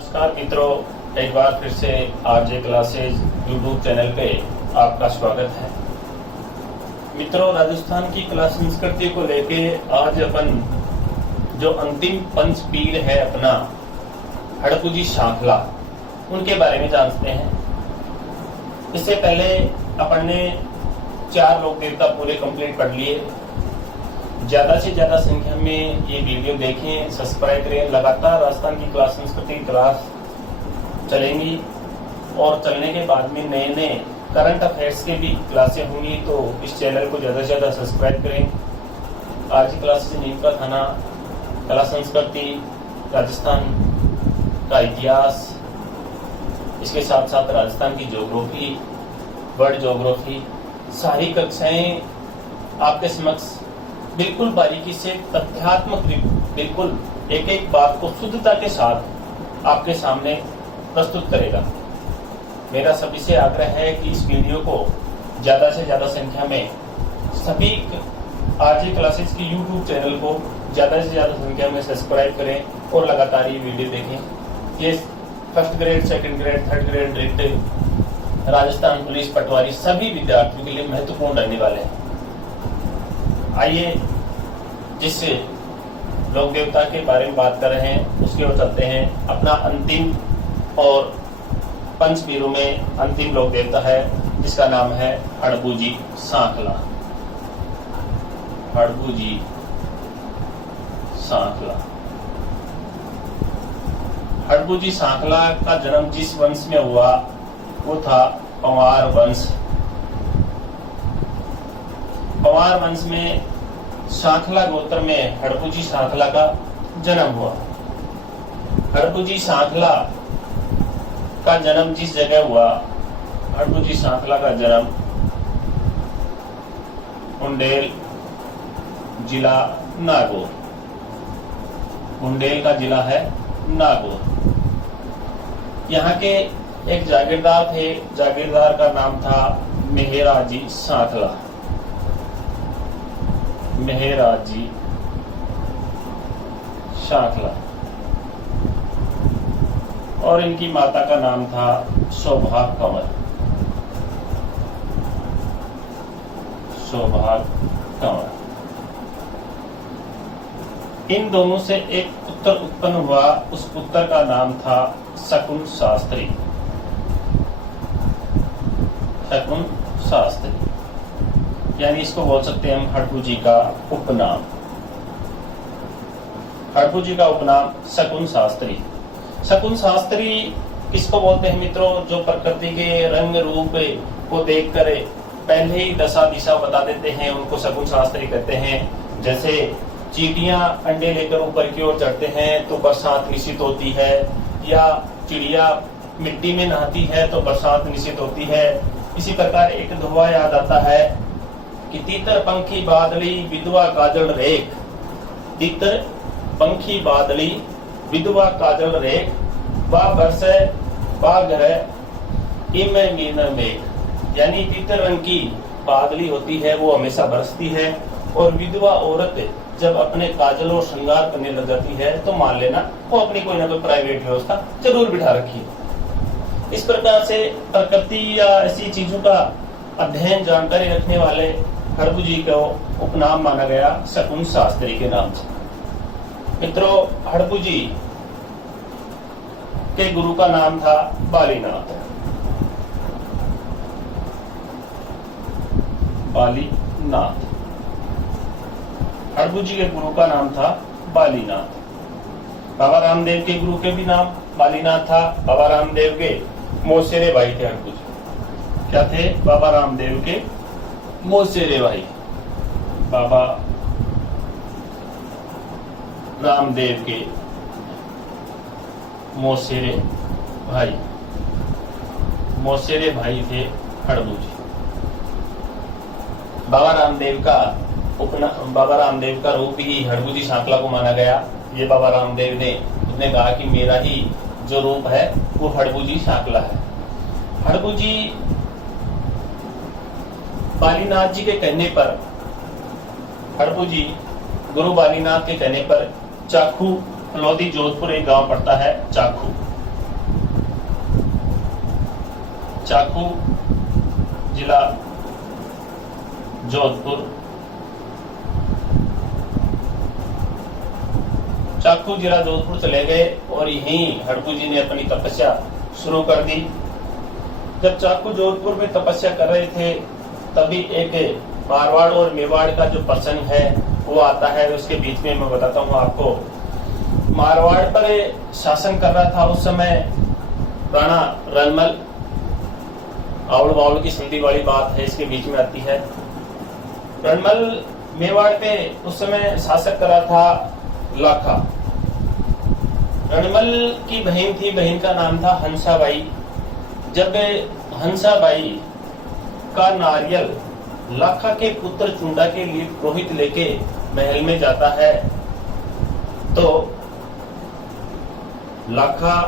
नमस्कार मित्रों, एक बार फिर से आरजे क्लासेज यूट्यूब चैनल पे आपका स्वागत है। मित्रों, राजस्थान की कला संस्कृति को लेके आज अपन जो अंतिम पंच पीर है अपना हड़पुजी सांखला, उनके बारे में जानते हैं। इससे पहले अपन ने 4 लोक देवता पूरे कंप्लीट पढ़ लिए। ज्यादा से ज्यादा संख्या में ये वीडियो देखें, सब्सक्राइब करें। लगातार राजस्थान की कला संस्कृति की क्लास चलेंगी और चलने के बाद में नए नए करंट अफेयर्स के भी क्लासें होंगी, तो इस चैनल को ज्यादा से ज्यादा सब्सक्राइब करें। आज की क्लास से नीम का खाना, कला संस्कृति, राजस्थान का इतिहास, इसके साथ साथ राजस्थान की ज्योग्राफी, वर्ल्ड ज्योग्राफी, सारी कक्षाएं आपके समक्ष बिल्कुल बारीकी से तथ्यात्मक बिल्कुल एक एक बात को शुद्धता के साथ आपके सामने प्रस्तुत करेगा। मेरा सभी से आग्रह है कि इस वीडियो को ज्यादा से ज्यादा संख्या में सभी आरजे क्लासेस की यूट्यूब चैनल को ज्यादा से ज्यादा संख्या में सब्सक्राइब करें और लगातार ये वीडियो देखें। ये first grade, second grade, third grade, REET, Rajasthan police, पटवारी सभी विद्यार्थियों के लिए महत्वपूर्ण रहने वाले हैं। आइए जिस लोक देवता के बारे में बात कर रहे हैं उसके ओर चलते हैं। अपना अंतिम और पंच पीरों में अंतिम लोक देवता है जिसका नाम है हड़पुजी सांखला। हड़पुजी सांखला। हड़पुजी सांखला का जन्म जिस वंश में हुआ वो था पंवार वंश। पंवार वंश में सांखला गोत्र में हड़पुजी सांखला का जन्म हुआ। हड़पुजी सांखला का जन्म जिस जगह हुआ, हड़पुजी सांखला का जन्म उंडेल जिला नागौर। उंडेल का जिला है नागौर। यहाँ के एक जागीरदार थे, जागीरदार का नाम था मेहराजी सांखला। मेहराजी सांखला। और इनकी माता का नाम था सौभाग कंवर। सौभाग कंवर। इन दोनों से एक पुत्र उत्पन्न हुआ। उस पुत्र का नाम था शकुन शास्त्री। शकुन शास्त्री, यानी इसको बोल सकते हैं हम हड़पुजी का उपनाम। हड़पुजी का उपनाम शकुन शास्त्री। शकुन शास्त्री किसको बोलते हैं मित्रों? जो प्रकृति के रंग रूप को देखकर पहले ही दशा दिशा बता देते हैं, उनको शकुन शास्त्री कहते हैं। जैसे चींटियां अंडे लेकर ऊपर की ओर चढ़ते हैं तो बरसात निश्चित होती है, या चिड़िया मिट्टी में नहाती है तो बरसात निश्चित होती है। इसी प्रकार एक दोहा याद आता है कि तीतर पंखी बादली विधवा काजल रेख। तीतर पंखी बादली विधवा काजल रेख, बा बरसे बा घरे इमे मीन मेघ। यानी तीतर रंग की बादली होती है, वो हमेशा बरसती है, और विधवा औरत जब अपने काजल और श्रृंगार करने लग जाती है तो मान लेना वो अपनी कोई ना कोई प्राइवेट व्यवस्था जरूर बिठा रखी है। इस प्रकार से प्रकृति या ऐसी चीजों का अध्ययन, जानकारी रखने वाले हड़पुजी को उपनाम माना गया शकुन शास्त्री के नाम से। मित्रों, हड़पुजी के गुरु का नाम था बालीनाथ। बालीनाथ। हड़पुजी के गुरु का नाम था बालीनाथ। बाबा रामदेव के गुरु के भी नाम बालीनाथ था। बाबा रामदेव के मौसेरे भाई थे हड़पुजी। क्या थे? बाबा रामदेव के मौसेरे भाई। बाबा रामदेव के मौसेरे भाई। मौसेरे भाई थे हड़पुजी। बाबा रामदेव का रूप ही हड़पुजी सांखला को माना गया। ये बाबा रामदेव ने उसने कहा कि मेरा ही जो रूप है वो हड़पुजी सांखला है। हड़पुजी बालीनाथ जी के कहने पर, हड़पुजी गुरु बालीनाथ के कहने पर चाखू, लोधी जोधपुर एक गांव पड़ता है चाखू, चाकू जिला जोधपुर, चाकू जिला जोधपुर चले गए और यहीं हड़कू जी ने अपनी तपस्या शुरू कर दी। जब चाकू जोधपुर में तपस्या कर रहे थे तभी एक मारवाड़ और मेवाड़ का जो प्रसंग है वो आता है। उसके बीच में मैं बताता हूँ आपको। मारवाड़ पर शासन कर रहा था उस समय राणा रणमल। आवड़ बावड़ की संधि वाली बात है, इसके बीच में आती है। रणमल मेवाड़ पे उस समय शासक कर रहा था लाखा। रणमल की बहन थी, बहन का नाम था हंसाबाई। जब हंसाबाई का नारियल लाखा के पुत्र चुंडा के लिए पुरोहित लेके महल में जाता है तो लाखा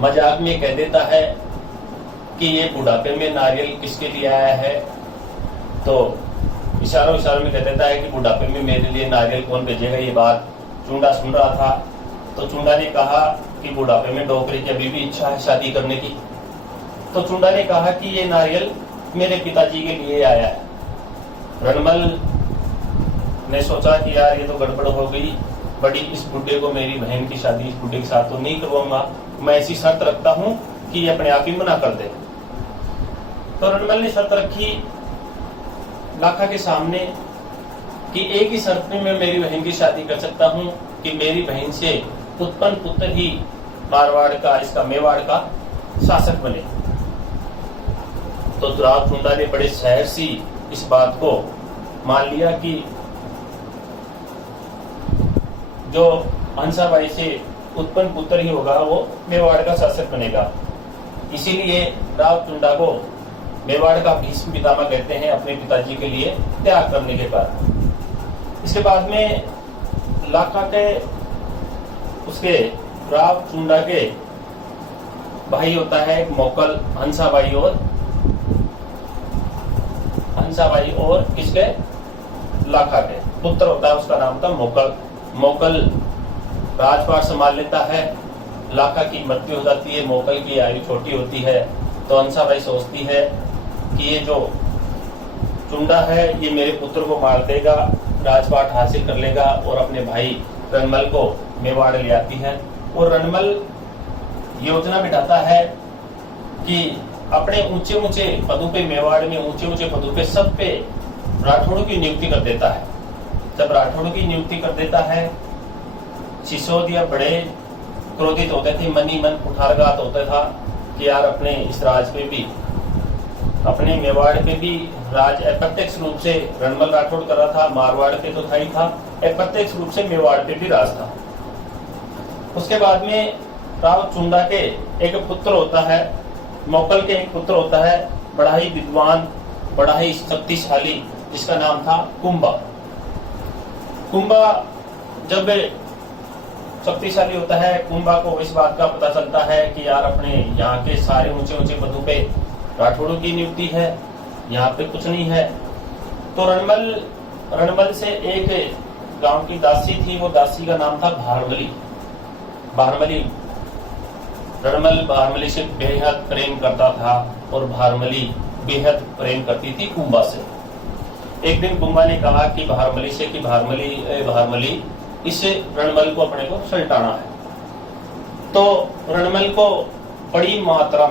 मजाक में कह देता है कि ये बुढ़ापे में नारियल किसके लिए आया है। तो इशारों में कह देता है कि बुढ़ापे में मेरे लिए नारियल कौन भेजेगा। ये बात चुंडा सुन रहा था। तो चुंडा ने कहा कि बुढ़ापे में डोकरी की अभी भी इच्छा है शादी करने की। तो चुंडा ने कहा कि ये नारियल मेरे पिताजी के लिए आया है। रणमल ने सोचा कि यार ये तो गड़बड़ हो गई बड़ी, इस बुढ़े को मेरी बहन की शादी इस बुढ़े के साथ तो नहीं करवाऊंगा, मैं ऐसी शर्त रखता हूं कि ये अपने आप ही मना कर दे। तो रणमल ने शर्त रखी लाखा के सामने कि एक ही शर्त में मैं मेरी बहन की शादी कर सकता हूं कि मेरी बहन से उत्पन्न पुत्र ही मारवाड़ का, इसका मेवाड़ का शासक बने। तो राव चुंडा ने बड़े सहर्षी इस बात को मान लिया कि जो हंसाबाई से उत्पन्न पुत्र ही होगा वो मेवाड़ का शासक बनेगा। इसीलिए राव चुंडा को मेवाड़ का भीष्म पितामह कहते हैं, अपने पिताजी के लिए त्याग करने के कारण। इसके बाद में लाखा के उसके राव चुंडा के भाई होता है मोकल, हंसाबाई और किसके, लाखा के पुत्र होता है, उसका नाम था मोकल। मोकल राजपाट संभाल लेता है। लाखा की मृत्यु हो जाती है, मोकल की आयु छोटी होती है। तो हंसाबाई सोचती है कि ये जो चुंडा है ये मेरे पुत्र को मार देगा, राजपाट हासिल कर लेगा और अपने भाई रणमल को मेवाड़ ले आती है। और रणमल योजना बिठाता है कि अपने ऊंचे ऊंचे पदों पे, मेवाड़ में ऊंचे ऊंचे पदों पे सब पे राठौड़ों की नियुक्ति कर देता है। जब राठौड़ों की नियुक्ति कर देता है, सिसोदिया बड़े क्रोधित होते थे, मन ही मन कुठारघात होता था कि यार अपने इस राज पे भी, अपने मेवाड़ पे भी राज अप्रत्यक्ष रूप से रणमल राठौड़ कर रहा था, मारवाड़ पे तो था ही था, अप्रत्यक्ष रूप से मेवाड़ पे भी राज था। उसके बाद में राव चुंडा के एक पुत्र होता है, मोकल के एक पुत्र होता है, बड़ा ही विद्वान, बड़ा ही शक्तिशाली, जिसका नाम था कुंभा। कुंभा जब शक्तिशाली होता है, कुंभा को इस बात का पता चलता है कि यार अपने यहाँ के सारे ऊंचे ऊंचे पदों पे राठौड़ों की नियुक्ति है, यहाँ पे कुछ नहीं है। तो रणमल से एक गांव की दासी थी, वो दासी का नाम था भारमली। रणमल भारमली से बेहद प्रेम करता था और भारमली बेहद प्रेम करती थी कुंभा से। एक दिन कुंभा ने कहा कि भारमली से कि भारमली इस रणमल को अपने को सल्टाना है। तो रणमल को बड़ी मात्रा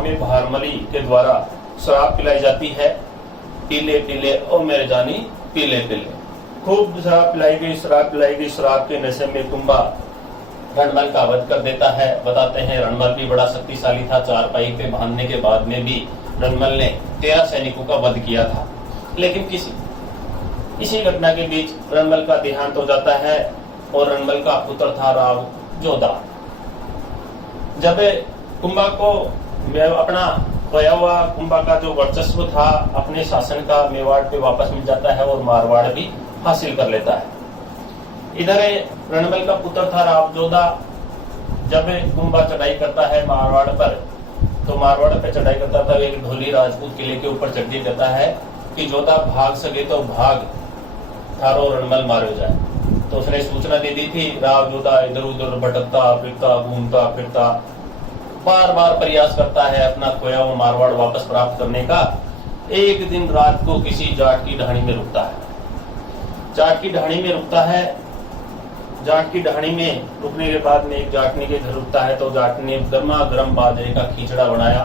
में भारमली के द्वारा शराब पिलाई जाती है। पीले पीले ओ मेरे जानी पीले पीले, खूब शराब पिलाई गई। शराब के नशे में कुंभा रणमल का वध कर देता है। बताते हैं रणमल भी बड़ा शक्तिशाली था, चारपाई पे बांधने के बाद में भी रणमल ने 13 सैनिकों का वध किया था। लेकिन इसी घटना के बीच रणमल का देहांत हो जाता है और रणमल का पुत्र था राव जोधा। जब कुंभा को अपना खोया हुआ कुंभा का जो वर्चस्व था अपने शासन का, मेवाड़ पे वापस मिल जाता है और मारवाड़ भी हासिल कर लेता है। इधर रणमल का पुत्र था राव जोधा। जब कुंभा चढ़ाई करता है मारवाड़ पर, तो मारवाड़ पे चढ़ाई करता था, एक ढोली राजपूत किले के ऊपर चढ़ के कहता है कि जोधा भाग सके तो भाग, थारो रणमल मारो जाए। तो उसने सूचना दे दी थी। राव जोधा इधर उधर भटकता फिरता, घूमता फिरता बार बार प्रयास करता है अपना खोया हुआ मारवाड़ वापस प्राप्त करने का। एक दिन रात को किसी जाट की ढाणी में रुकता है। जाट की ढाणी में रुकता है। जाट की ढाणी में रुकने के बाद में एक जाटनी के घर रुकता है, तो जाटनी ने गर्मा गर्म बाजरे का खींचड़ा बनाया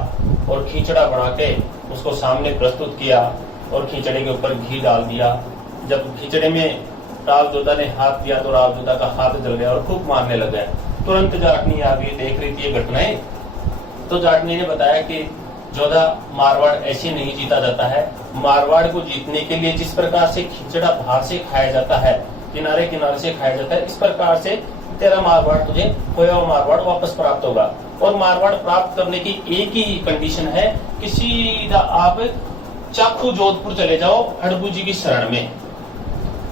और खींचड़ा बना के उसको सामने प्रस्तुत किया और खींचड़े के ऊपर घी डाल दिया। जब खींचड़े में राव जोधा ने हाथ दिया तो राव जोधा का हाथ जल गया और खूब मारने लग गया। तुरंत जाटनी आ गई, देख रही थी ये घटनाएं। तो जाटनी ने बताया कि जोधा, मारवाड़ ऐसे नहीं जीता जाता है। मारवाड़ को जीतने के लिए जिस प्रकार से खींचड़ा बाहर से खाया जाता है, किनारे किनारे से खाया जाता है, इस प्रकार से तेरा मारवाड़, तुझे खोया हुआ मारवाड़ वापस प्राप्त होगा। और मारवाड़ प्राप्त करने की एक ही कंडीशन है कि सीधा आप चाखू जोधपुर चले जाओ हड़बू जी की शरण में।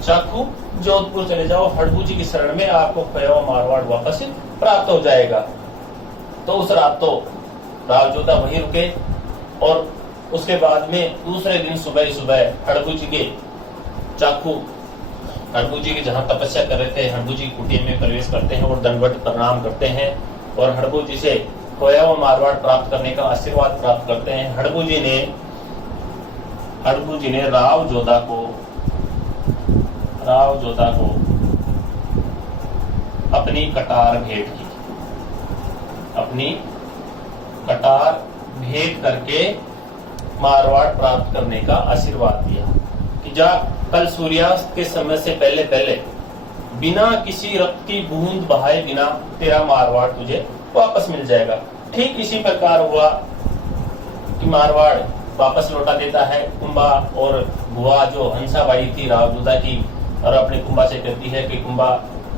चाखू जोधपुर चले जाओ हड़बू जी की शरण में, आपको खोया हुआ मारवाड़ वापस प्राप्त हो जाएगा। तो उस रात तो राव जोधा वहीं रुके और उसके बाद में दूसरे दिन सुबह सुबह हड़बू जी के चाखू, हड़बू जी की जहां तपस्या कर रहे थे, हड़बू जी कुटिया में प्रवेश करते हैं और दंडवत प्रणाम करते हैं और हड़बू जी से खोया हुआ मारवाड़ प्राप्त करने का आशीर्वाद प्राप्त करते हैं। हड़बू जी ने राव जोधा को अपनी कटार भेंट की। अपनी कटार भेंट करके मारवाड़ प्राप्त करने का आशीर्वाद दिया कि जा कल सूर्यास्त के समय से पहले पहले बिना किसी रक्त की बूंद बहाए बिना तेरा मारवाड़ तुझे वापस मिल जाएगा। ठीक इसी प्रकार हुआ कि मारवाड़ वापस लौटा देता है। कुंभा और बुआ जो हंसाबाई थी राव जोधा की, और अपने कुंभा से कहती है कि कुंभा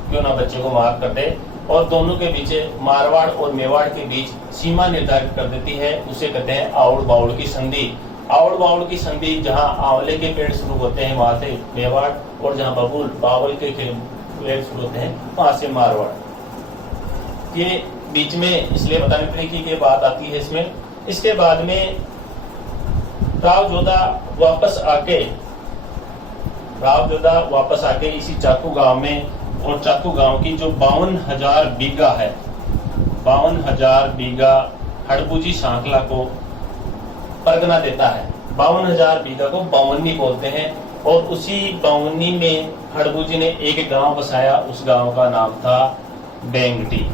क्यों ना बच्चे को माफ कर दे, और दोनों के बीच, मारवाड़ और मेवाड़ के बीच सीमा निर्धारित कर देती है। उसे कहते हैं आवड़ बावड़ की संधि। आवड़ बावड़ की संधि, जहां आंवले के पेड़ शुरू होते हैं वहां से मेवाड़, और जहां बबूल बावल के पेड़ शुरू होते हैं वहां से मारवाड़। ये बीच में इसलिए बताने तरीके की बात आती है इसमें। इसके बाद में राव जोधा वापस आके इसी चाकू गांव में, और चाकू गांव की जो 52,000 बीघा है, 52,000 बीघा हड़बूजी सांखला को परगना देता है। 52,000 बीघा को बावन्नी बोलते हैं, और उसी बावन्नी में हड़बूजी ने एक गांव बसाया। उस गांव का नाम था बेंगटी।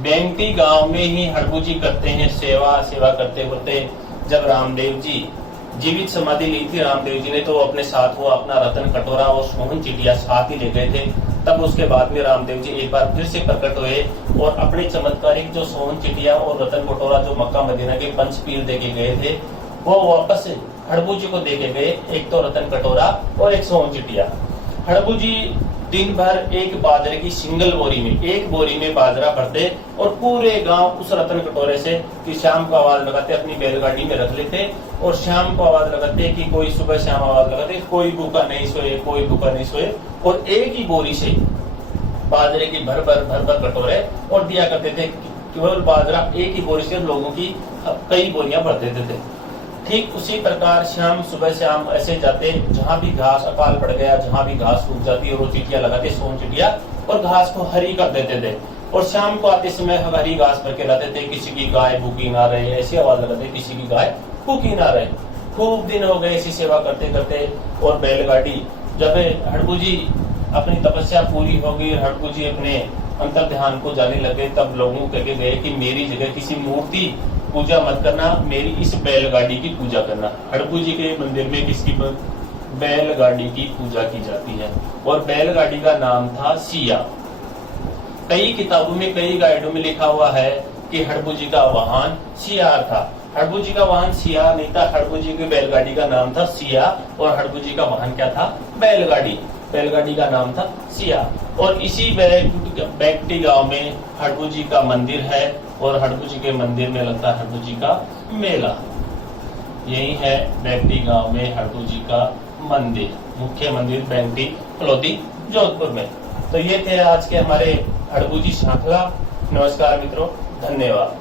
बेंगटी गांव में ही हड़बूजी करते हैं सेवा करते करते जब रामदेव जी जीवित समाधि ली थी रामदेव जी ने, तो अपने साथ वो अपना रतन कटोरा और सोहन चिटिया साथ ही ले गए थे। तब उसके बाद में रामदेव जी एक बार फिर से प्रकट हुए और अपने चमत्कारिक जो सोहन चिटिया और रतन कटोरा जो मक्का मदीना के पंच पीर देके गए थे, वो वापस हड़बू जी को देके गए। एक तो रतन कटोरा और एक सोहन चिटिया। हड़बू जी दिन भर एक बाजरे की सिंगल बोरी में, एक बोरी में बाजरा भरते और पूरे गांव उस रतन कटोरे से कि शाम को आवाज लगाते, अपनी बैलगाड़ी में रख लेते और शाम को आवाज लगाते कि कोई सुबह शाम आवाज लगाते, कोई भूखा नहीं सोए, कोई भूखा नहीं सोए। और एक ही बोरी से बाजरे की भर भर कटोरे और दिया करते थे। केवल बाजरा एक ही बोरी से लोगों की कई बोरियां भर देते थे। ठीक उसी प्रकार शाम सुबह शाम ऐसे जाते, जहां भी घास अकाल पड़ गया, जहां भी घास सूख जाती है, वो चिटिया लगाते, सोन चिटिया, और घास को हरी कर देते थे। और शाम को आते समय हरी घास भर के लाते थे। किसी की गाय भूखी ना रहे, ऐसी आवाज लगाते, किसी की गाय भूखी ना रहे। खूब दिन हो गए ऐसी सेवा करते करते। और बैलगाड़ी, जब हड़बू जी अपनी तपस्या पूरी हो गई, हड़बू जी अपने अंतर ध्यान को जाने लगे, तब लोगों कह के गए कि मेरी जगह किसी मूर्ति पूजा मत करना, मेरी इस बैलगाड़ी की पूजा करना। हड़बू जी के मंदिर में किसकी बैलगाड़ी की पूजा की जाती है, और बैलगाड़ी का नाम था सिया। कई किताबों में, कई गाइडों में लिखा हुआ है कि हड़बू जी का वाहन सियार था। हड़बू जी का वाहन सियार नहीं था, हड़बू जी की बैलगाड़ी का नाम था सिया, और हड़बू जी का वाहन क्या था? बैलगाड़ी। बैलगाड़ी का नाम था सिया। और इसी बेंगटी गांव में हड़बू जी का मंदिर है, और हड़बू जी के मंदिर में लगता है हड़बू जी का मेला। यही है बेंगटी गांव में हड़बू जी का मंदिर, मुख्य मंदिर बेंगटी फलोदी जोधपुर में। तो ये थे आज के हमारे हड़बू जी सांखला। नमस्कार मित्रों, धन्यवाद।